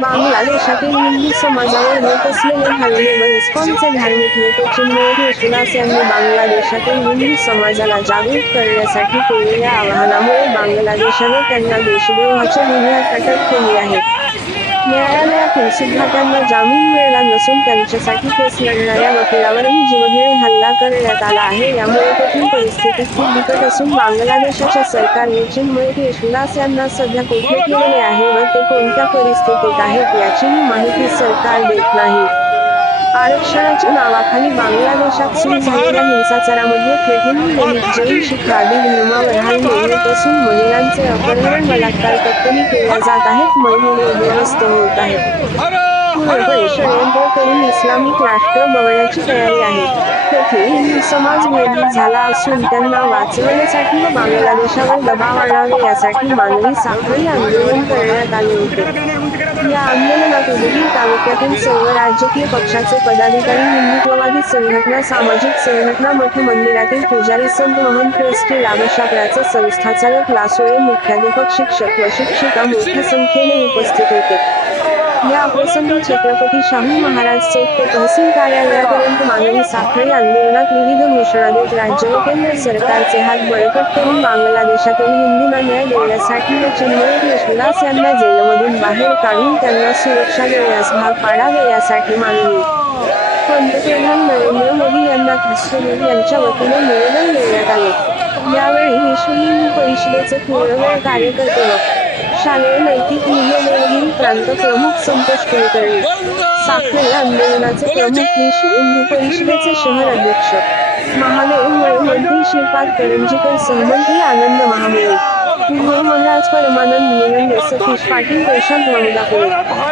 बांगलादेशातील हिंदू समाजावर होत असलेले हल्ले व इस्कॉनचे धार्मिक नेते चिन्मय येशुदास यांनी बांगलादेशातील हिंदू समाजाला जागरूक करण्यासाठी केलेल्या आवाहनामुळे बांगलादेशाने त्यांना देशद्रोहाच्या गुन्ह्यात अटक केली आहे न्यायालयातून सुद्धा त्यांना जामीन मिळाला नसून त्यांच्यासाठी केस लढणाऱ्या वकिलावरही जीवघेणी हल्ला करण्यात आला आहे. यामुळे कठीण परिस्थिती खूप बिकट असून बांगलादेशाच्या सरकारने चिन्मय येशुदास यांना सध्या कोठे केलेले आहे व ते कोणत्या परिस्थितीत आहेत याचीही माहिती सरकार देत नाही. आरक्षणाच्या नावाखाली बांगलादेशात सुरू झालेल्या हिंसाचारामध्ये थेट दलित जैन शीख आदी धर्मावर हल्ले असून महिलांचे अपहरण बलात्कार कत्तली केल्या जात आहेत महिने उद्ध्वस्त होत आहेत. षडयंत्र करून इस्लामिक राष्ट्र बनवण्याची तयारी आहे. तेथे हिंदू समाज भयभीत झाला असून त्यांना वाचवण्यासाठी व बांगलादेशावर दबाव आणावे यासाठी मानवी साखळी आंदोलन करण्यात आले होते. या आंदोलनात उदगीर तालुक्यातील सर्व राजकीय पक्षाचे पदाधिकारी हिंदुत्ववादी संघटना सामाजिक संघटना मठ मंदिरातील पुजारी संत महंत ट्रस्टी लाभशास्त्राचे संस्थाचालक लासोळे मुख्याध्यापक शिक्षक व शिक्षिका मोठ्या संख्येने उपस्थित होते. या प्रसंगी छत्रपती शाहू महाराज चौक ते तहसील कार्यालयापर्यंत मानवी साखळी आंदोलनात विविध घोषणा देत राज्य व केंद्र सरकारचे हात बळकट करून बांगलादेशातील हिंदूंना न्याय देण्यासाठी व चिन्मय यशुदास यांना जेलमधून बाहेर काढून त्यांना सुरक्षा देण्यास भाग पाडावे यासाठी मागणी. पंतप्रधान नरेंद्र मोदी यांना खासकर यांच्या वतीने निवेदन देण्यात आले. यावेळी विश्व हिंदू परिषदेचे पूर्णवेळ कार्यकर्ते शालेय नैतिक मूल्य देवगिरी प्रांत प्रमुख संतोष कुलकर्णी साखळी आंदोलनाचे प्रमुख विश्व हिंदू परिषदेचे शहर अध्यक्ष महादेव मंत्री श्रीपाद करंजीकर सहमंत्री आनंद महामेळे पूर्व महाराज परमानंद निरंजन सतीश पाटील प्रशांत वंदापुरे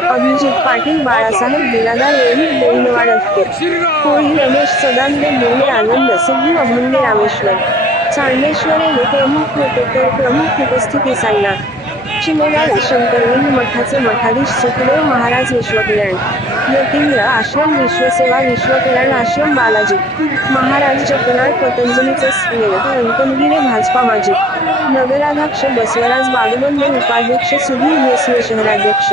अभिजित पाटील बाळासाहेब बिरादार रोहित गोविंदवाड अटके कोळी रमेश सदानंद मुरले आनंद सिद्धू अभंगे रामेश्वर चांडेश्वरे हे प्रमुख होते तर प्रमुख उपस्थिती साईनाथ चिमेगाव शंकरलिंग मठाचे मठाधीश सुखदेव महाराज विश्वकल्याण. यतींद्र आश्रम विश्वसेवा विश्वकल्याण आश्रम बालाजी. महाराज जगन्नाथ पतंजलीचे स्नेह. अंकनगिरे भाजपा माजी. नगराध्यक्ष बसवराज बागबंद उपाध्यक्ष सुधीर भोसले शहराध्यक्ष.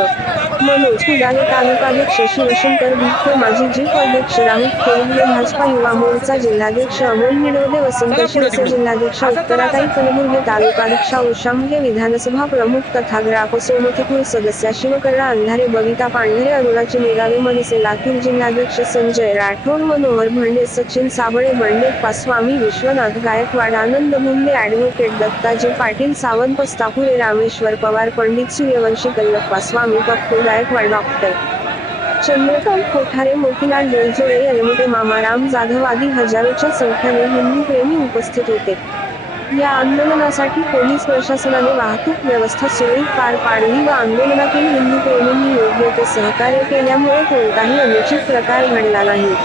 मनोज कुडाले तालुकाध्यक्ष शिवशंकर भिक्खे माजी जीप अध्यक्ष राहुल खेळगुले भाजपा युवा मोर्चा जिल्हाध्यक्ष अमोल निरोदे वसंत शिरसे जिल्हाध्यक्ष उत्तराताई कलबुर्गे तालुकाध्यक्ष उषांगे विधानसभा प्रमुख तथा ग्राप सोमतीपूर सदस्या शिवकर्णा अंधारे बबिता पांढरे अरुणाची मेगावे मनसे लातूर जिल्हाध्यक्ष संजय राठोड मनोहर भंडे सचिन साबळे बंडेप्पा स्वामी विश्वनाथ गायकवाड आनंद मुंडे ॲडव्होकेट दत्ताजी पाटील सावंत पस्तापुरे रामेश्वर पवार पंडित सूर्यवंशी कल्लप्पा स्वामी पप्पू गायकवाड डॉक्टर. चंद्रकांत कोठारे मोतीलाल डोलजोळे यलमटे मामाराम जाधव आदी हजारोच्या संख्येने हिंदू प्रेमी उपस्थित होते. या आंदोलनासाठी पोलीस प्रशासनाने वाहतूक व्यवस्था सुरळीत पार पाडली व आंदोलनातील हिंदू प्रेमींनी योग्य ते सहकार्य केल्यामुळे कोणताही अनुचित प्रकार घडला नाही.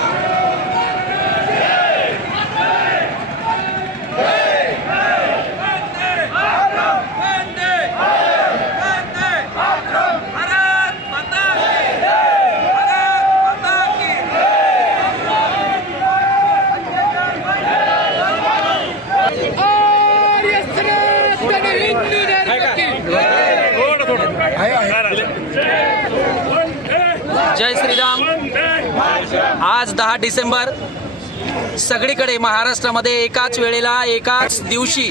जय श्रीराम. आज दहा डिसेंबर. सगळीकडे महाराष्ट्रामध्ये एकाच वेळेला एकाच दिवशी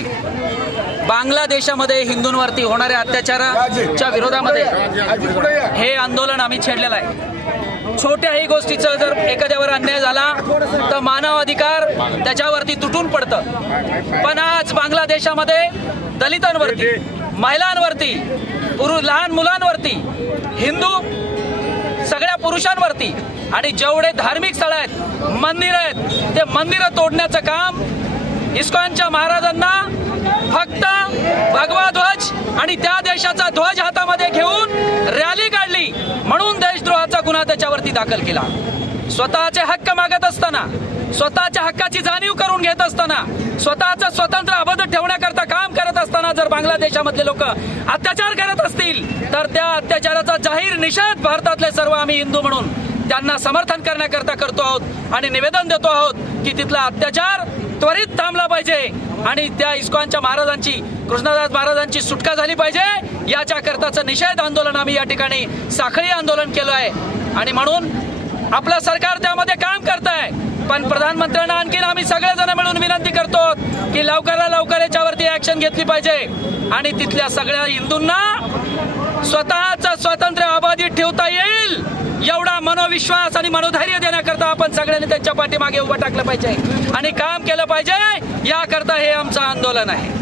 बांगलादेशामध्ये हिंदूंवरती होणाऱ्या अत्याचाराच्या विरोधामध्ये हे आंदोलन आम्ही छेडलेलं आहे. छोट्याही गोष्टीचं जर एखाद्यावर अन्याय झाला तर मानव अधिकार त्याच्यावरती तुटून पडतं. पण आज बांगलादेशामध्ये दलितांवरती महिलांवरती पुरुष लहान मुलांवरती हिंदू पुरुषांवरती. आणि जेवढे धार्मिक स्थळ आहेत मंदिर आहेत ते मंदिरं तोडण्याचं काम इस्कॉनच्या महाराजांना फक्त भगवा ध्वज आणि त्या देशाचा ध्वज हातामध्ये घेऊन रॅली गुन्हा दाखल केला. स्वतःचे हक्क मागत असताना स्वतःच्या हक्काची जाणीव करून घेत असताना स्वतःचं स्वतंत्र अबध ठेवण्याकरता काम करत असताना जर बांगलादेशामधले लोक अत्याचार करत असतील तर त्या अत्याचाराचा जाहीर निषेध भारतातले सर्व आम्ही हिंदू म्हणून त्यांना समर्थन करण्याकरता करतो आहोत आणि निवेदन देतो आहोत की तिथला अत्याचार त्वरित थांबला पाहिजे आणि त्या इस्कॉनच्या महाराजांची कृष्णदास महाराजांची सुटका झाली पाहिजे. याच्या करताचं निषेध आंदोलन आम्ही या ठिकाणी साखळी आंदोलन केलं आहे. आणि म्हणून आपलं सरकार त्यामध्ये काम करत आहे पण प्रधानमंत्र्यांना आणखीन आम्ही सगळेजण मिळून विनंती करतो की लवकरात लवकर याच्यावरती ऍक्शन घेतली पाहिजे. आणि तिथल्या सगळ्या हिंदूंना स्वतःचं स्वातंत्र्य अबाधित ठेवता येईल एवढा मनोविश्वास आणि मनोधैर्य देण्याकरता आपण सगळ्यांनी त्यांच्या पाठीमागे उभं टाकलं पाहिजे. आणि काम केलं पाहिजे याकरता हे आमचं आंदोलन आहे.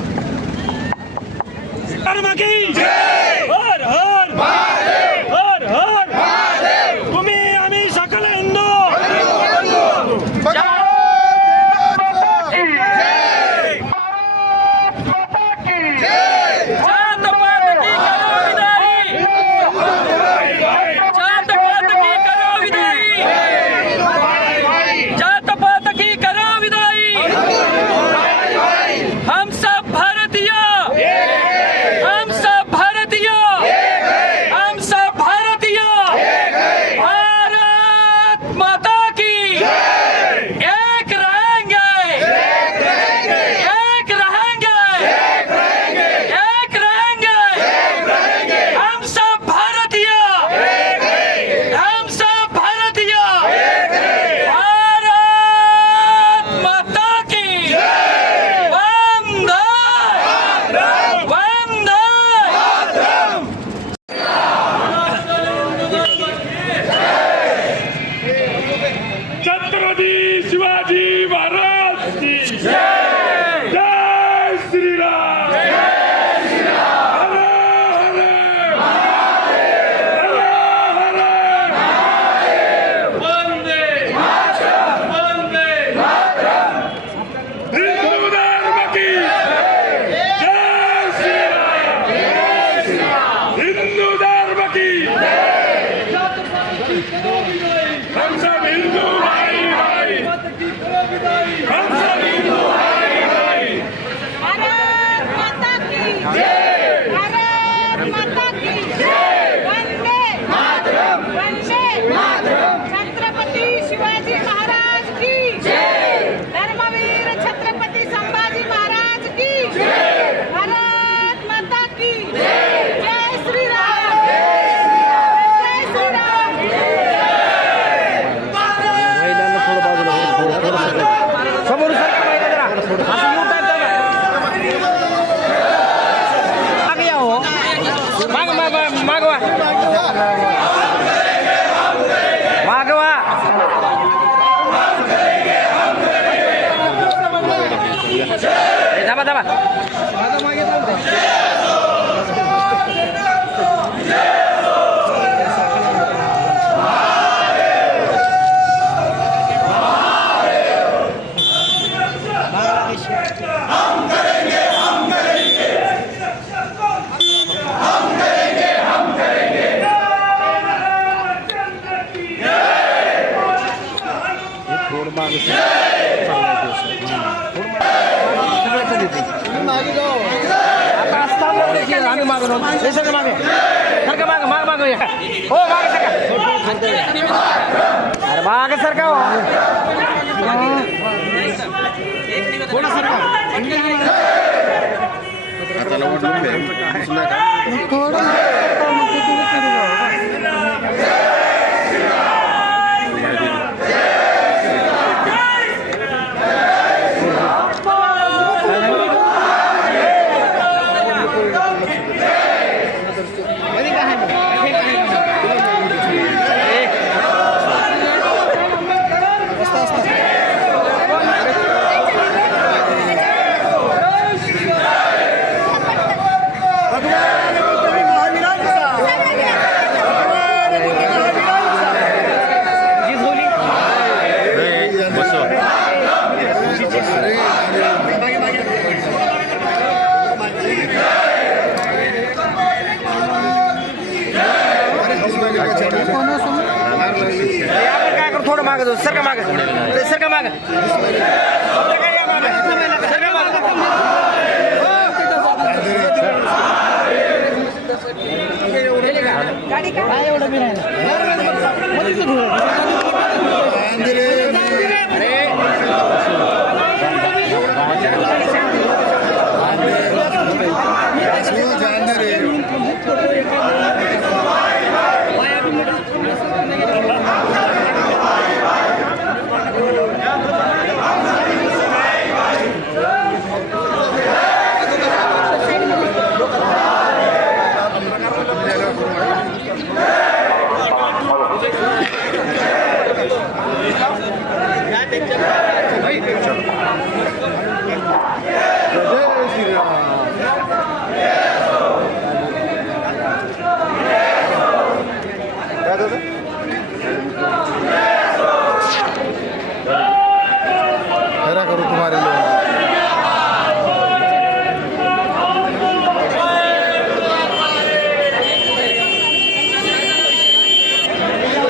知道吧。आम्ही मागून हे सगळं मागे. सारखं माग माग माग या. हो माग सरका अरे माग सरका हो. काय करू थोडं माग जाऊ सरका माग. सरका माग. सरका माग. गाडी काय एवढं बी नाही.